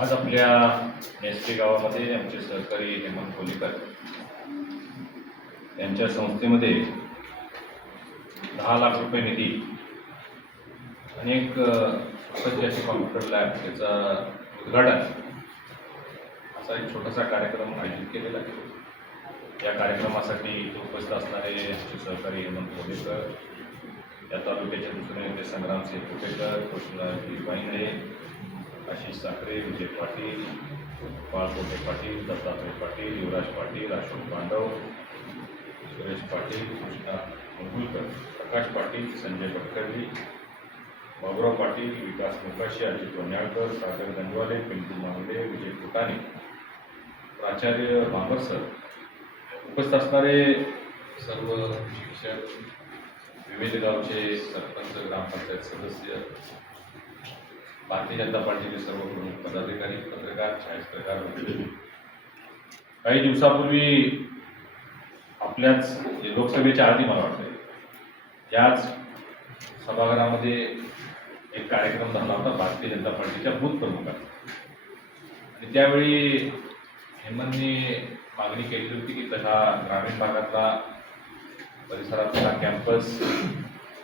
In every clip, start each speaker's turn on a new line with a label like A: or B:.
A: आज आपल्या नेसले गावामध्ये आमचे सहकारी हेमंत कोलीकर यांच्या संस्थेमध्ये दहा लाख रुपये निधी अनेक एक अशी कॉम्प्युटर लॅब त्याचा उद्घाटन असा एक छोटासा कार्यक्रम आयोजित केलेला आहे. या कार्यक्रमासाठी उपस्थित असणारे आमचे सहकारी हेमंत कोलीकर या तालुक्याचे दुसरे नेते संग्रामसिंह कुपेकर कृष्णाजी बाईंडे आशिष साखरे विजय पाटील बाळकोटे पाटील दत्तात्रय पाटील युवराज पाटील अशोक पांडव सुरेश पाटील कृष्णा मंगुलकर प्रकाश पाटील संजय भटकर्णी बाबुराव पाटील विकास मोकाशी अजित वन्याळकर सागर गंजवाले पिंटू मांगडे विजय फुटाणे. प्राचार्य बांबर सर. उपस्थित असणारे सर्व शिक्षक विविध गावचे सरपंच ग्रामपंचायत सदस्य भारतीय जनता पार्टीचे सर्व प्रमुख पदाधिकारी पत्रकार छायाचित्रकार काही दिवसापूर्वी आपल्याच लोकसभेच्या आधी मला वाटतं याच सभागृहामध्ये एक कार्यक्रम झाला होता भारतीय जनता पार्टीच्या बूथ प्रमुखांचा. आणि त्यावेळी हेमंतनी मागणी केली होती की तसा ग्रामीण भागातला परिसरातला कॅम्पस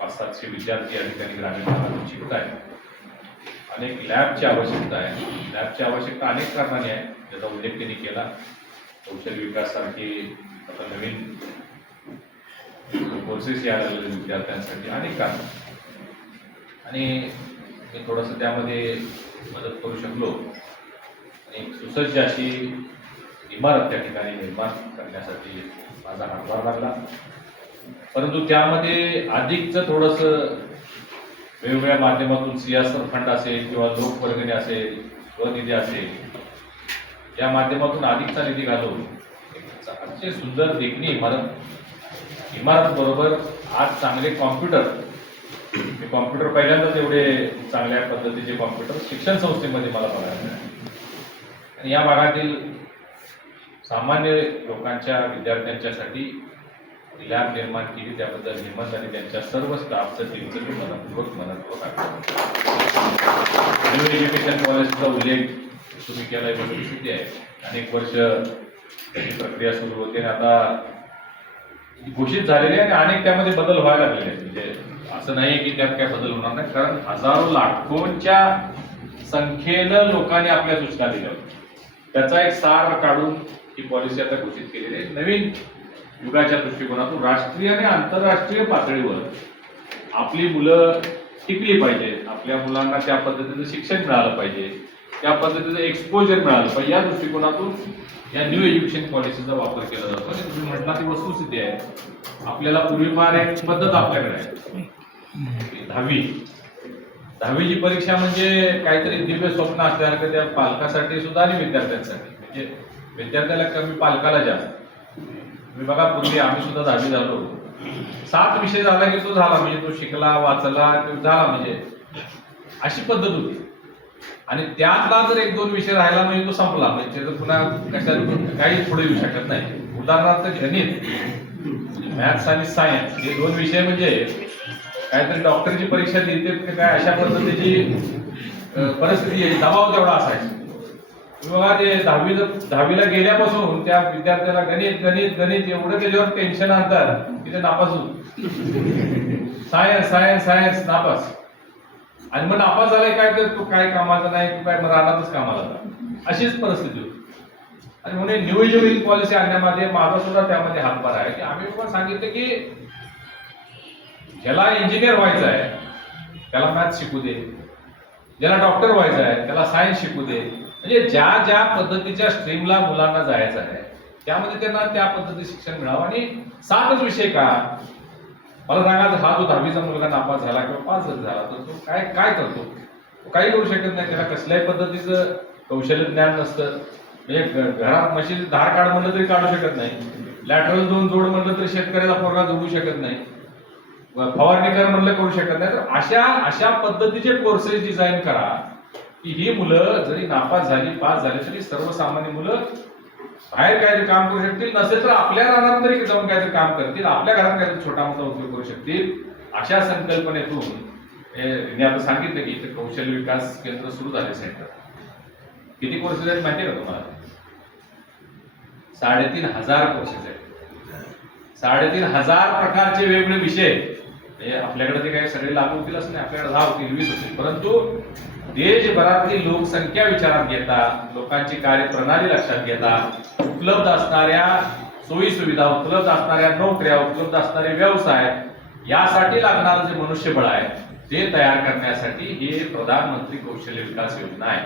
A: पाच सातशे विद्यार्थी या ठिकाणी ग्रामीण भागातून शिकत आहेत अनेक लॅबची आवश्यकता आहे. लॅबची आवश्यकता अनेक कारणाने आहे. त्याचा उल्लेख त्यांनी केला. कौशल्य विकाससारखी आता नवीन कोर्सेस या विद्यार्थ्यांसाठी अनेक कारण. आणि मी थोडंसं त्यामध्ये मदत करू शकलो. आणि सुसज्ज अशी इमारत त्या ठिकाणी निर्माण करण्यासाठी माझा हातभार लागला. परंतु त्यामध्ये अधिकचं थोडंसं वेगवेगळ्या माध्यमातून सियासत फंड असेल किंवा लोकवर्गणी असेल स्वनिधी असेल या माध्यमातून अधिकचा निधी घालून अतिशय सुंदर देखणी इमारत इमारत बरोबर आज चांगले कॉम्प्युटर हे कॉम्प्युटर पहिल्यांदाच एवढे चांगल्या पद्धतीचे कॉम्प्युटर शिक्षण संस्थेमध्ये मला बघायला मिळाले. आणि या भागातील सामान्य लोकांच्या विद्यार्थ्यांच्यासाठी लॅब निर्माण केली त्याबद्दल हेमंत आणि त्यांच्या सर्व स्टाफचं टीमचं मी मनपूर्वक मनपूर्वक न्यू एज्युकेशन पॉलिसीचा उल्लेख तुम्ही केला ही आहे. अनेक वर्ष त्याची प्रक्रिया सुरू होते आणि आता घोषित झालेली आहे आणि अनेक त्यामध्ये बदल व्हायला लागलेले आहेत. म्हणजे असं नाही की त्यात काय बदल होणार नाही कारण हजारो लाखोंच्या संख्येनं लोकांनी आपल्या सूचना दिल्या होत्या. त्याचा एक सार काढून ही पॉलिसी आता घोषित केलेली आहे. नवीन युगाच्या दृष्टिकोनातून राष्ट्रीय आणि आंतरराष्ट्रीय पातळीवर आपली मुलं टिकली पाहिजेत आपल्या मुलांना त्या पद्धतीचं शिक्षण मिळालं पाहिजे. त्या पद्धतीचं एक्सपोजर मिळालं पाहिजे. या दृष्टिकोनातून या न्यू एज्युकेशन पॉलिसीचा वापर केला जातो. आणि तुम्ही म्हटला ती वस्तुस्थिती आहे. आपल्याला पूर्वीपार एक पद्धत आपल्याकडे आहे. दहावी. दहावीची परीक्षा म्हणजे काहीतरी दिव्य स्वप्न असल्यासारखं त्या पालकासाठी सुद्धा आणि विद्यार्थ्यांसाठी. म्हणजे विद्यार्थ्याला कमी पालकाला जास्त. तुम्ही बघा पूर्वी आम्ही सुद्धा दहावी झालो. सात विषय झाला की तो झाला म्हणजे तो शिकला वाचला तो झाला म्हणजे. अशी पद्धत होती. आणि त्यातला जर एक दोन विषय राहिला म्हणजे तो संपला. म्हणजे तर पुन्हा कशात काही पुढे येऊ शकत नाही. उदाहरणार्थ गणित मॅथ्स आणि सायन्स हे दोन विषय म्हणजे काहीतरी डॉक्टरची परीक्षा देते काय अशा पद्धतीची परिस्थिती आहे. दबाव तेवढा असायचा. किंवा ते दहावी दहावीला गेल्यापासून त्या विद्यार्थ्याला गणित गणित गणित एवढं गेल्यावर टेन्शन आणतात. की ते नापास होत सायन्स सायन्स सायन्स नापास. आणि मग नापास झालाय काय तर तू काय कामाचा नाही तू काय मग राहणारच कामाला अशीच परिस्थिती होती. आणि म्हणून न्यू एज्युकेशन पॉलिसी आणण्यामध्ये माझा सुद्धा त्यामध्ये हातभार आहे. की आम्ही पण सांगितलं की ज्याला इंजिनियर व्हायचं आहे त्याला मॅथ्स शिकू दे. ज्याला डॉक्टर व्हायचं आहे त्याला सायन्स शिकू दे. म्हणजे ज्या ज्या पद्धतीच्या स्ट्रीमला मुलांना जायचं आहे त्यामध्ये त्यांना त्या पद्धतीचे शिक्षण मिळावं. आणि सातच विषय का? मला सांगा हा जो दहावीचा मुलगा नापास झाला किंवा पास जर झाला तर तो काय काय करतो? तो काही करू शकत नाही त्याला कसल्याही पद्धतीचं कौशल्य ज्ञान नसतं. म्हणजे घरात मशीन धार काढ म्हणलं तरी काढू शकत नाही. लॅटरल दोन जोड म्हणलं तरी शेतकऱ्याला पोरगा जोडू शकत नाही. फवारणी कर म्हणलं करू शकत नाही. तर अशा अशा पद्धतीचे कोर्सेस डिझाईन करा. की ही मुलं जरी नापास झाली पास झाली तरी सर्वसामान्य मुलं बाहेर काहीतरी काम करू शकतील. नसेल तर आपल्या रानात तरी जाऊन काहीतरी काम करतील. आपल्या घरात काहीतरी छोटा मोठा उपयोग करू शकतील. अशा संकल्पनेतून हे मी आता सांगितलं की इथे कौशल्य विकास केंद्र सुरू झाले सेंटर. किती कोर्सेस आहेत माहिती आहे का तुम्हाला? साडेतीन हजार कोर्सेस आहेत. साडेतीन हजार प्रकारचे वेगवेगळे विषय आपल्याकडे ते काही सगळे लागू होतील असं नाही. आपल्याकडे दहा होतील वीस होतील. परंतु देशभरातली लोकसंख्या विचारात घेता लोकांची कार्यप्रणाली लक्षात घेता उपलब्ध असणाऱ्या सोयी सुविधा उपलब्ध असणाऱ्या नोकऱ्या उपलब्ध असणारे व्यवसाय यासाठी लागणारं जे मनुष्यबळ आहे ते तयार करण्यासाठी हे प्रधानमंत्री कौशल्य विकास योजना आहे.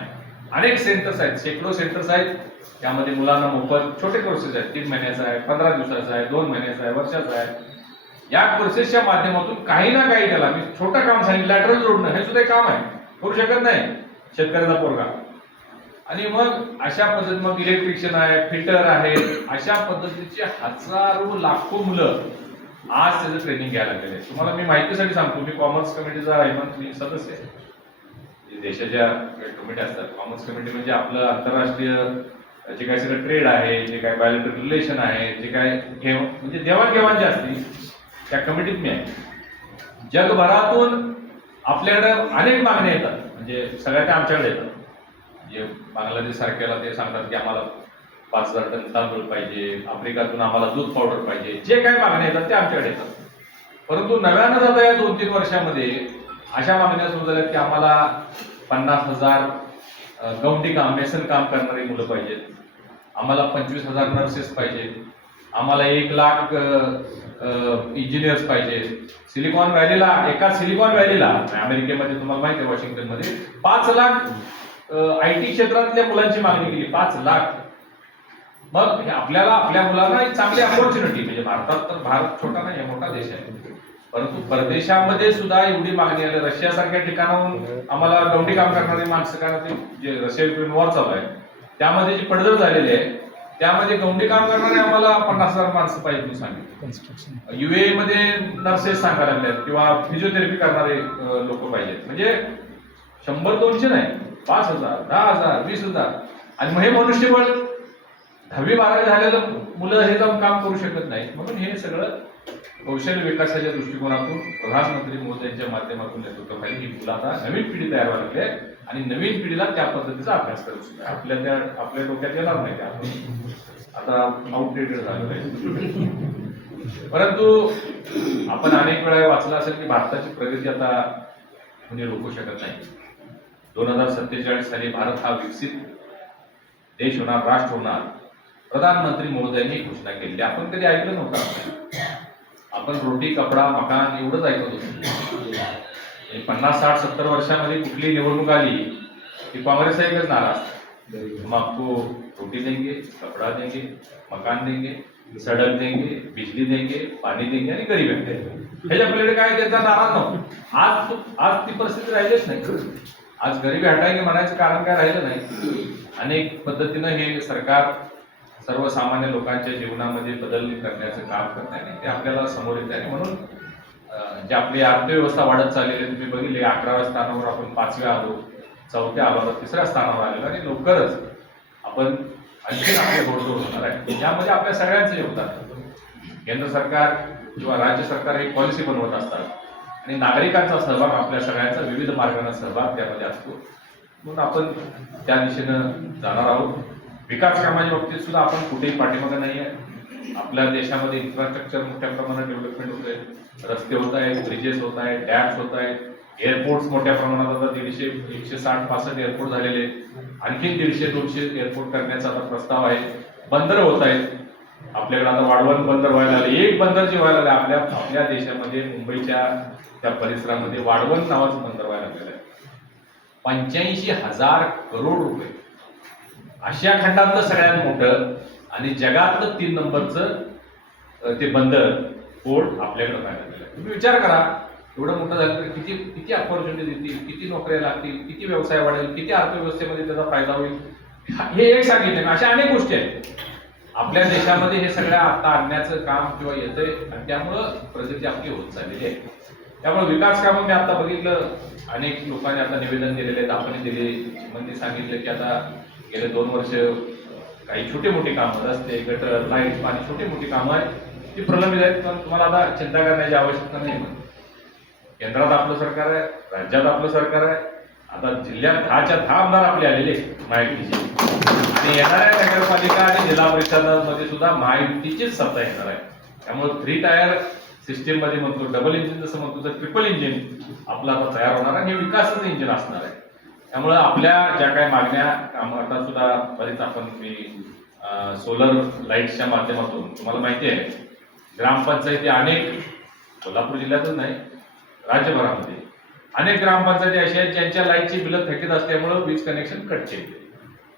A: अनेक सेंटर्स आहेत शेकडो सेंटर्स आहेत. त्यामध्ये मुलांना मोफत छोटे कोर्सेस आहेत. तीन महिन्याचा आहे पंधरा दिवसाचा आहे दोन महिन्याचा आहे वर्षाचा आहे. या कोर्सेसच्या माध्यमातून काही ना काही त्याला मी छोटं काम सांगितलं लॅटरल जोडणं हे सुद्धा काम आहे. करू शकत नाही शेतकऱ्याचा पोरगा. आणि मग अशा पद्धती मग इलेक्ट्रिशियन आहे फिल्टर आहे अशा पद्धतीचे हजारो लाखो मुलं आज त्याचं ट्रेनिंग घ्यायला गेले तुम्हाला मी माहितीसाठी सांगतो मी कॉमर्स कमिटीचा हेमंत मी सदस्य आहे. देशाच्या कमिटी असतात. कॉमर्स कमिटी म्हणजे आपलं आंतरराष्ट्रीय जे काय सगळं ट्रेड आहे जे काय बायोलेटरल रिलेशन आहे जे काय घेव म्हणजे देवाणघेवाण जे असते त्या कमिटीत मी आहे. जगभरातून आपल्याकडे अनेक मागण्या येतात. म्हणजे सगळ्या त्या आमच्याकडे येतात जे म्हणजे बांगलादेश सारख्याला ते सांगतात की आम्हाला पाच हजार टन तांदूळ पाहिजे आफ्रिकातून आम्हाला दूध पावडर पाहिजे जे काही मागण्या येतात ते आमच्याकडे येतात. परंतु नव्यानं जाता या दोन तीन वर्षामध्ये अशा मागण्या सुरू झाल्यात की आम्हाला पन्नास हजार अ, गवंडी काम मेसन काम करणारी मुलं पाहिजेत. आम्हाला पंचवीस हजार नर्सेस पाहिजेत. आम्हाला एक लाख इंजिनियर्स पाहिजे. सिलिकॉन व्हॅलीला एका सिलिकॉन व्हॅलीला अमेरिकेमध्ये तुम्हाला माहिती आहे वॉशिंग्टनमध्ये पाच लाख आय टी क्षेत्रातल्या मुलांची मागणी केली पाच लाख. मग आपल्याला आपल्या मुलांना एक चांगली अपॉर्च्युनिटी म्हणजे भारतात तर भारत छोटा नाही आहे, मोठा देश आहे. परंतु परदेशामध्ये सुद्धा एवढी मागणी आली रशियासारख्या ठिकाणाहून आम्हाला गवंडी काम करणारी माणसं कारण ते जे रशिया युक्रेन वॉर चालू आहे त्यामध्ये जी पडझड झालेली आहे त्यामध्ये गवंडी काम करणारे आम्हाला पन्नास हजार माणसं पाहिजे सांगितलं. युए मध्ये नर्सेस सांगायला लागल्यात किंवा फिजिओथेरपी करणारे लोक पाहिजेत म्हणजे शंभर दोनशे नाही पाच हजार दहा हजार वीस हजार. आणि मग हे मनुष्यबळ दहावी बारावी झालेलं मुलं हे जाऊन काम करू शकत नाही म्हणून हे सगळं कौशल्य विकासाच्या दृष्टिकोनातून प्रधानमंत्री मोदींच्या माध्यमातून नेतृत्वाखाली ही मुलं आता नवीन पिढी तयार व्हायला लागली आहे. आणि नवीन पिढीला त्या पद्धतीचा अभ्यास करू शकतो. आपल्या त्या आपल्या डोक्यात येणार नाही त्या. आता आउटडेटेड झालेलं आहे. परंतु आपण अनेक वेळा वाचलं असेल की भारताची प्रगती आता म्हणजे रोखू शकत नाही. दोन हजार सत्तेचाळीस साली भारत हा विकसित देश होणार राष्ट्र होणार. प्रधानमंत्री महोदयांनी घोषणा केली. आपण कधी ऐकलं नव्हतं. आपण रोटी कपडा मकान एवढंच ऐकत होतो. पन्नास साठ सत्तर वर्षामध्ये कुठली निवडणूक आली की काँग्रेस एकच नाराज? हम आपको रोटी देंगे कपड़ा देंगे मकान देंगे सड़क देंगे बिजली देंगे पाणी देंगे आणि गरीब भेटते ह्याच्या पलीकडे काय त्यांचा नाराज नव्हता. आज आज ती परिस्थिती राहिलीच नाही. आज गरीबी हटायचे म्हणायचं कारण काय राहिलं नाही. अनेक पद्धतीनं हे सरकार सर्वसामान्य लोकांच्या जीवनामध्ये बदल करण्याचं काम करत आहे ते आपल्याला समोर येत आहे. म्हणून जे आपली अर्थव्यवस्था वाढत चाललेली आहे, तुम्ही बघितले अकराव्या स्थानावर आपण पाचव्या आलो चौथ्या आलो तिसऱ्या स्थानावर आलेलो आणि लवकरच आपण आणखी आपले घोडदौड होणार आहे. यामध्ये आपल्या सगळ्यांचं योगदान केंद्र सरकार किंवा राज्य सरकार ही पॉलिसी बनवत असतात. आणि नागरिकांचा सहभाग आपल्या सगळ्यांचा विविध मार्गाने सहभाग त्यामध्ये असतो. म्हणून आपण त्या दिशेनं जाणार आहोत. विकास कामाच्या बाबतीत सुद्धा आपण कुठेही पाठीमागे नाही आहे आपल्या देशामध्ये इन्फ्रास्ट्रक्चर मोठ्या प्रमाणात डेव्हलपमेंट होत आहे. रस्ते होत आहेत ब्रिजेस होत आहेत डॅम्स होत आहेत. एअरपोर्ट्स मोठ्या प्रमाणात आता दीडशे एकशे साठ पासष्ट एअरपोर्ट झालेले आहेत. आणखीन दीडशे दोनशे एअरपोर्ट करण्याचा आता प्रस्ताव आहे. बंदर होत आहेत. आपल्याकडे आता वाढवण बंदर व्हायला आले. एक बंदर जे व्हायला लागले आपल्या आपल्या देशामध्ये मुंबईच्या त्या परिसरामध्ये वाढवण नावाचं बंदर व्हायला लागलेलं आहे. पंच्याऐंशी हजार करोड रुपये. आशिया खंडातलं सगळ्यात मोठं आणि जगातलं तीन नंबरचं ते बंदर पोर्ट आपल्याकडे व्हायला लागलेलं तुम्ही विचार करा एवढं मोठं झालं तर किती किती अपॉर्च्युनिटी देतील किती नोकऱ्या लागतील किती व्यवसाय वाढेल किती अर्थव्यवस्थेमध्ये त्याचा फायदा होईल? हे एक सांगितलं अशा अनेक गोष्टी आहेत. आपल्या देशामध्ये हे सगळ्या आता आणण्याचं काम किंवा येतंय आणि त्यामुळं प्रगती आपली होत चाललेली आहे. त्यामुळे विकास कामं मी आता बघितलं अनेक लोकांनी आता निवेदन दिलेले आहेत आपण दिले म्हणजे सांगितलं की आता गेले दोन वर्ष काही छोटे मोठे कामं रस्ते गटर लाइट पाणी छोटे मोठी कामं आहेत ती प्रलंबित आहेत. पण तुम्हाला आता चिंता करण्याची आवश्यकता नाही केंद्रात आपलं सरकार आहे राज्यात आपलं सरकार आहे. आता जिल्ह्यात दहाच्या दहा आमदार आपले आलेले आहेत. आणि येणाऱ्या नगरपालिका आणि जिल्हा परिषदांमध्ये सुद्धा महायुतीचीच सत्ता येणार आहे. त्यामुळे थ्री टायर सिस्टीममध्ये म्हणतो डबल इंजिन जसं म्हणतो तर ट्रिपल इंजिन आपलं आता तयार होणार आहे आणि विकासच विकासाचं इंजिन असणार आहे. त्यामुळे आपल्या ज्या काही मागण्या आता सुद्धा बरेच आपण मी सोलर लाईट्सच्या माध्यमातून तुम्हाला माहिती आहे ग्रामपंचायती अनेक कोल्हापूर जिल्ह्यातच नाही राज्यभरामध्ये. अनेक ग्रामपंचायती अशा आहेत ज्यांच्या लाईटची बिलं थकीत असल्यामुळं वीज कनेक्शन कट केले.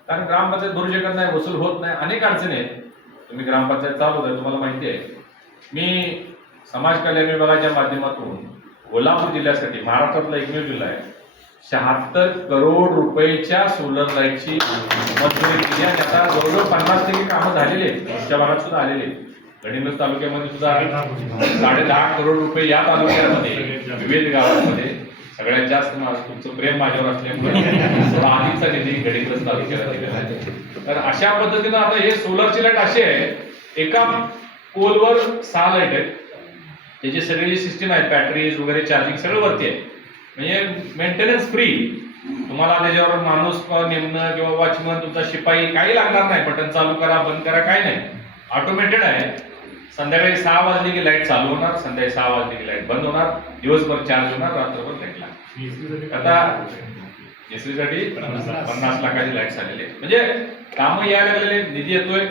A: कारण ग्रामपंचायत भरू शकत नाही वसूल होत नाही अनेक अडचणी आहेत. तुम्ही ग्रामपंचायत चालवत आहे तुम्हाला माहिती आहे. मी समाज कल्याण विभागाच्या माध्यमातून कोल्हापूर जिल्ह्यासाठी महाराष्ट्रातला एकमेव जिल्हा आहे. शहात्तर करोड रुपयेच्या सोलर लाईटची मंजुरी दिली आणि आता जवळजवळ पन्नास टक्के कामं झालेली आहेत. भागात सुद्धा आलेले आहेत. तालुक्यामध्ये सुद्धा साडे दहा करोड रुपये या तालुक्यामध्ये विविध गावांमध्ये सगळ्यात जास्त तुमचं प्रेम माझ्यावर असल्यामुळे आधीचा निधी गडिंग्लज तालुक्याला दिलेला आहे तर अशा पद्धतीनं आता हे सोलरची लाइट अशी आहे एका पोलवर सहा लाइट आहेत. त्याची सगळी सिस्टीम आहे बॅटरीज वगैरे चार्जिंग सगळं वरती आहे. म्हणजे मेंटेनन्स फ्री तुम्हाला त्याच्यावर माणूस नेमणं किंवा वॉचमन तुमचा शिपाई काही लागणार नाही. बटन चालू करा बंद करा काही नाही. ऑटोमेटेड आहे. संध्याकाळी सहा वाजले की लाइट चालू होणार. संध्याकाळी सहा वाजले की लाइट बंद होणार. दिवसभर चार्ज होणार. रात्रभर लाइट लागणार. आता एसरीसाठी पन्नास लाखाची लाइट झालेली आहे. म्हणजे कामं यायला लागलेले निधी येतोय.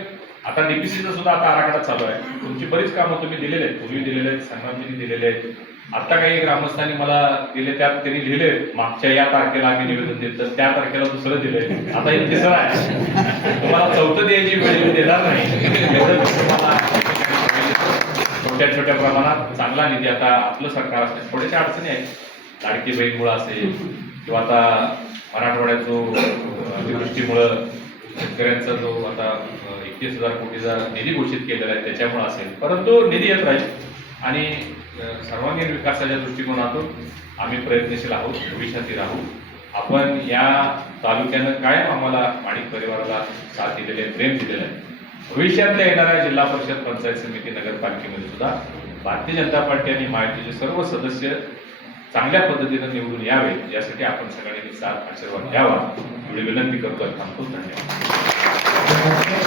A: आता डीपीसीचा सुद्धा आता आराखडा चालू आहे. तुमची बरीच कामं तुम्ही दिलेले आहेत. पूर्वी दिलेले आहेत. संग्रामजींनी दिलेले आहेत. आता काही ग्रामस्थांनी मला दिले त्यात त्यांनी लिहिले मागच्या या तारखेला आम्ही निवेदन दिलं तर त्या तारखेला दुसरं दिलंय. आता हे तिसरं आहे. तुम्हाला चौथं द्यायची वेळ देणार नाही. छोट्या छोट्या प्रमाणात चांगला निधी आता आपलं सरकार असते. थोड्याशा अडचणी आहेत. लाडकी बहीणमुळं असेल किंवा आता मराठवाड्यात जो अतिवृष्टीमुळं शेतकऱ्यांचा जो आता एकतीस हजार कोटीचा निधी घोषित केलेला आहे त्याच्यामुळं असेल. परंतु निधी येत राहील. आणि सर्वांगीण विकासाच्या दृष्टिकोनातून आम्ही प्रयत्नशील आहोत भविष्यातील राहू. आपण या तालुक्यानं कायम आम्हाला माणिक परिवाराला साथ दिलेले आहे प्रेम दिलेलं आहे. भविष्यातल्या येणाऱ्या जिल्हा परिषद पंचायत समिती नगरपालिकेमध्ये सुद्धा भारतीय जनता पार्टी आणि महायुतीचे सर्व सदस्य चांगल्या पद्धतीनं निवडून यावेत यासाठी आपण सगळ्यांनी साथ आशीर्वाद द्यावा एवढी विनंती करतोय. थांबतो धन्यवाद.